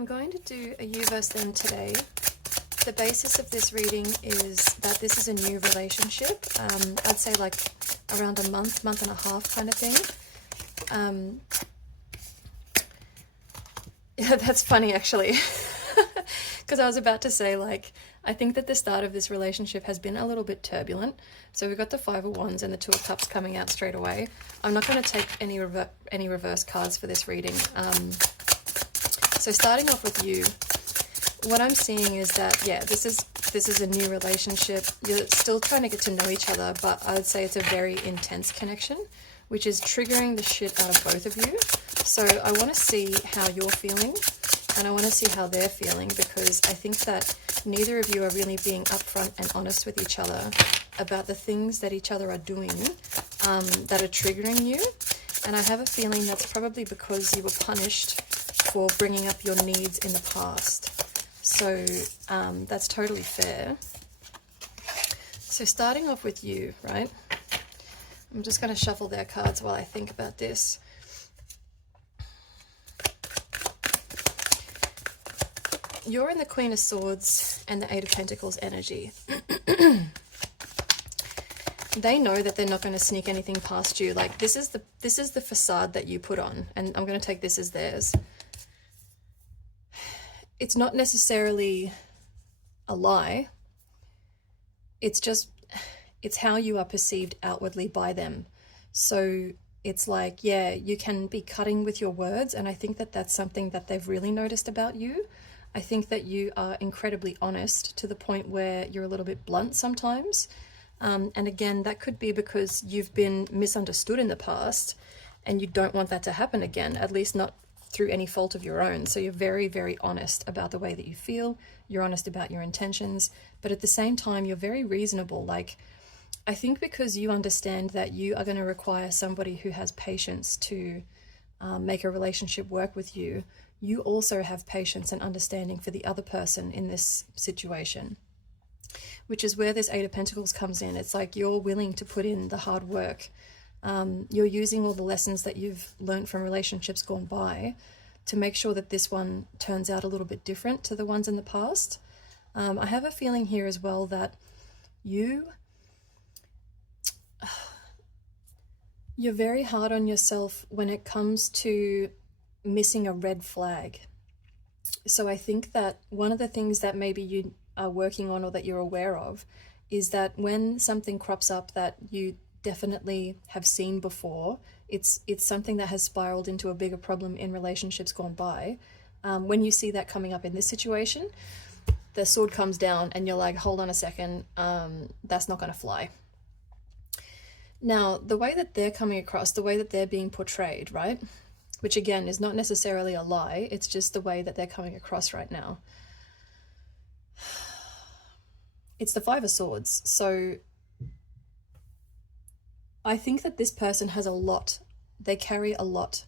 I'm going to do a you versus them today. The basis of this reading is that this is a new relationship. I'd say like around a month and a half kind of thing. Yeah, that's funny actually. Because I was about to say, like, I think that the start of this relationship has been a little bit turbulent. So we've got the Five of Wands and the Two of Cups coming out straight away. I'm not going to take any reverse cards for this reading. So starting off with you, what I'm seeing is that, yeah, this is a new relationship. You're still trying to get to know each other, but I would say it's a very intense connection, which is triggering the shit out of both of you. So I want to see how you're feeling, and I want to see how they're feeling, because I think that neither of you are really being upfront and honest with each other about the things that each other are doing that are triggering you. And I have a feeling that's probably because you were punished for bringing up your needs in the past. So that's totally fair. So starting off with you, right? I'm just going to shuffle their cards while I think about this. You're in the Queen of Swords and the Eight of Pentacles energy. They know that they're not going to sneak anything past you. Like, this is the facade that you put on, and I'm going to take this as theirs. It's not necessarily a lie. It's how you are perceived outwardly by them. So it's like, yeah, you can be cutting with your words, and I think that that's something that they've really noticed about you. I think that you are incredibly honest to the point where you're a little bit blunt sometimes. And again, that could be because you've been misunderstood in the past and you don't want that to happen again, at least not through any fault of your own. So you're very, very honest about the way that you feel. You're honest about your intentions, but at the same time, you're very reasonable. Like, I think because you understand that you are going to require somebody who has patience to make a relationship work with you, you also have patience and understanding for the other person in this situation, which is where this Eight of Pentacles comes in. It's like you're willing to put in the hard work. You're using all the lessons that you've learned from relationships gone by to make sure that this one turns out a little bit different to the ones in the past. I have a feeling here as well that you're very hard on yourself when it comes to missing a red flag. So I think that one of the things that maybe you are working on or that you're aware of is that when something crops up that you definitely have seen before, it's something that has spiraled into a bigger problem in relationships gone by. When you see that coming up in this situation, the sword comes down and you're like, hold on a second, that's not going to fly. Now, the way that they're coming across, the way that they're being portrayed, right? Which again is not necessarily a lie, it's just the way that they're coming across right now. It's the Five of Swords. So I think that this person has a lot, they carry a lot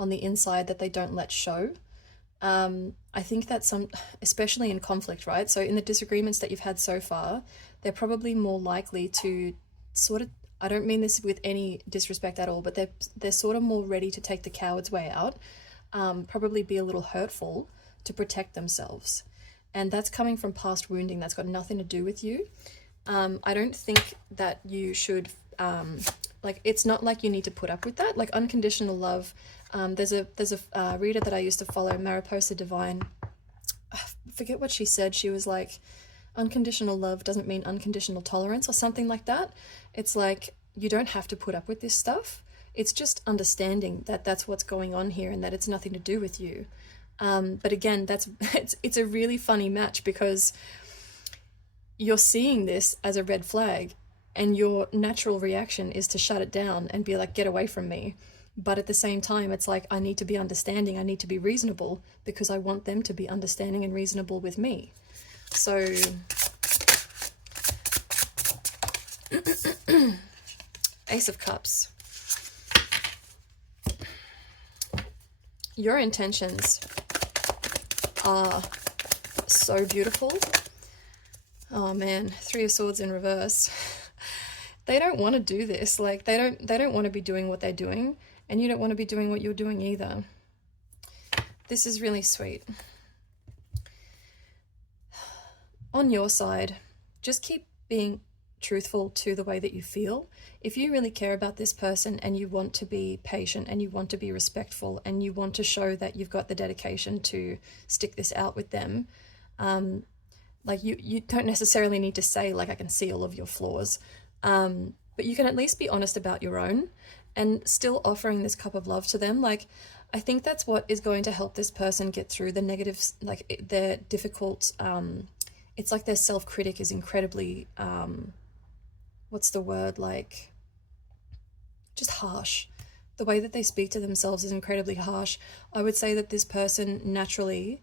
on the inside that they don't let show. I think that especially in conflict, right? So in the disagreements that you've had so far, they're probably more likely to sort of, I don't mean this with any disrespect at all, but they're sort of more ready to take the coward's way out, probably be a little hurtful to protect themselves. And that's coming from past wounding. That's got nothing to do with you. I don't think that you should, like, it's not like you need to put up with that. Like unconditional love, there's a reader that I used to follow, Mariposa Divine. I forget what she said. She was like, unconditional love doesn't mean unconditional tolerance or something like that. It's like, you don't have to put up with this stuff. It's just understanding that that's what's going on here and that it's nothing to do with you. But again, it's a really funny match because you're seeing this as a red flag and your natural reaction is to shut it down and be like, get away from me. But at the same time, it's like, I need to be understanding. I need to be reasonable because I want them to be understanding and reasonable with me. So Ace of Cups. Your intentions are so beautiful. Oh man, Three of Swords in reverse. They don't want to do this. Like they don't want to be doing what they're doing, and you don't want to be doing what you're doing either. This is really sweet. on your side, just keep being truthful to the way that you feel. If you really care about this person and you want to be patient and you want to be respectful and you want to show that you've got the dedication to stick this out with them, like you don't necessarily need to say, like, I can see all of your flaws, but you can at least be honest about your own and still offering this cup of love to them. Like, I think that's what is going to help this person get through the negatives, like their difficult, it's like their self-critic is incredibly, what's the word, like, just harsh. The way that they speak to themselves is incredibly harsh. I would say that this person naturally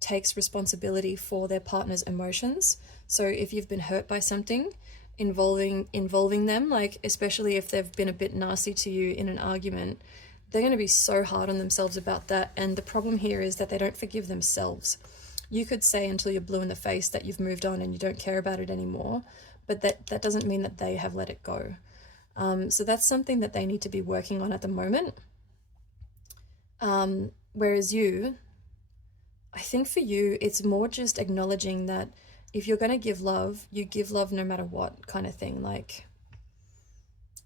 takes responsibility for their partner's emotions. So if you've been hurt by something involving them, like especially if they've been a bit nasty to you in an argument, they're going to be so hard on themselves about that. And the problem here is that they don't forgive themselves. You could say until you're blue in the face that you've moved on and you don't care about it anymore, but that doesn't mean that they have let it go. So that's something that they need to be working on at the moment. Whereas you, I think for you, it's more just acknowledging that if you're going to give love, you give love no matter what, kind of thing. Like,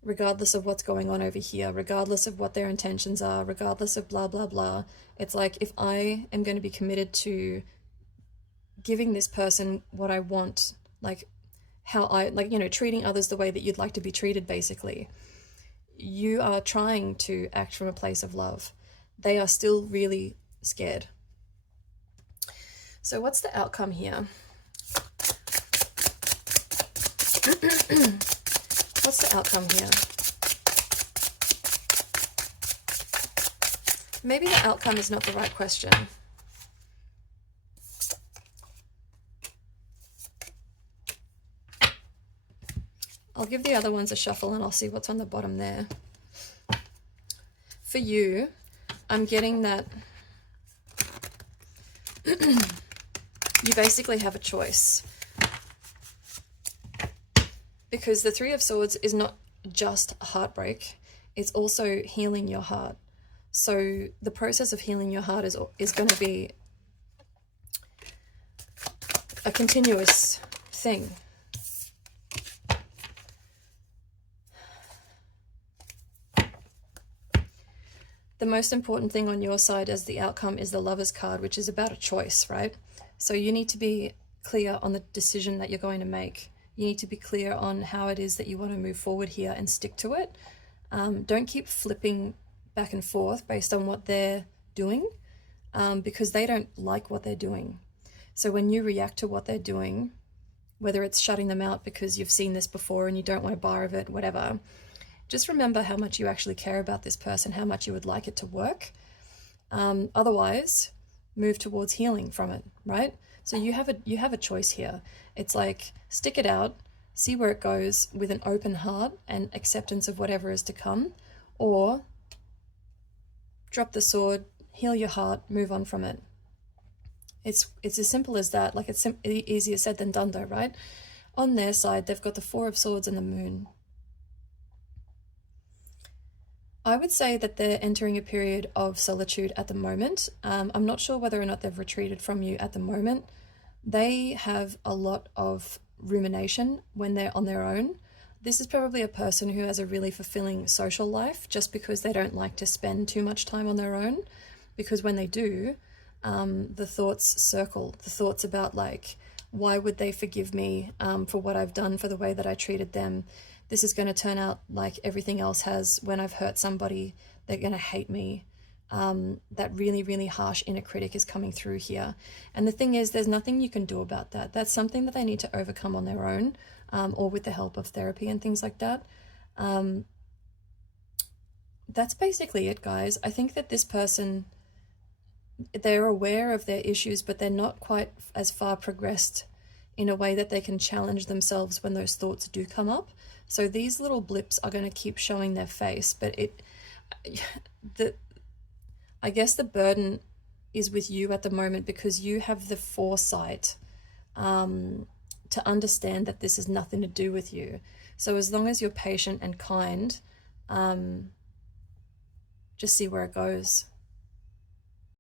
regardless of what's going on over here, regardless of what their intentions are, regardless of blah, blah, blah. It's like, if I am going to be committed to giving this person what I want, like how I, like, you know, treating others the way that you'd like to be treated, basically, you are trying to act from a place of love. They are still really scared. So what's the outcome here? What's the outcome here? Maybe the outcome is not the right question. I'll give the other ones a shuffle and I'll see what's on the bottom there. For you, I'm getting that you basically have a choice. Because the Three of Swords is not just heartbreak, it's also healing your heart. So the process of healing your heart is going to be a continuous thing. The most important thing on your side as the outcome is the Lover's card, which is about a choice, right? So you need to be clear on the decision that you're going to make. You need to be clear on how it is that you want to move forward here and stick to it. Don't keep flipping back and forth based on what they're doing, because they don't like what they're doing. So when you react to what they're doing, whether it's shutting them out because you've seen this before and you don't want a bar of it, whatever, just remember how much you actually care about this person, how much you would like it to work. Otherwise, move towards healing from it, right? So you have a choice here. It's like, stick it out, see where it goes with an open heart and acceptance of whatever is to come, or drop the sword, heal your heart, move on from it. It's as simple as that. Like, it's easier said than done though, right? On their side, they've got the Four of Swords and the Moon. I would say that they're entering a period of solitude at the moment. I'm not sure whether or not they've retreated from you at the moment. They have a lot of rumination when they're on their own. This is probably a person who has a really fulfilling social life just because they don't like to spend too much time on their own. Because when they do, the thoughts circle. The thoughts about, like, why would they forgive me for what I've done, for the way that I treated them? This is going to turn out like everything else has. When I've hurt somebody, they're going to hate me. That really, really harsh inner critic is coming through here. And the thing is, there's nothing you can do about that. That's something that they need to overcome on their own, or with the help of therapy and things like that. That's basically it, guys. I think that this person, they're aware of their issues, but they're not quite as far progressed in a way that they can challenge themselves when those thoughts do come up. So these little blips are going to keep showing their face, but I guess the burden is with you at the moment because you have the foresight to understand that this has nothing to do with you. So as long as you're patient and kind, just see where it goes.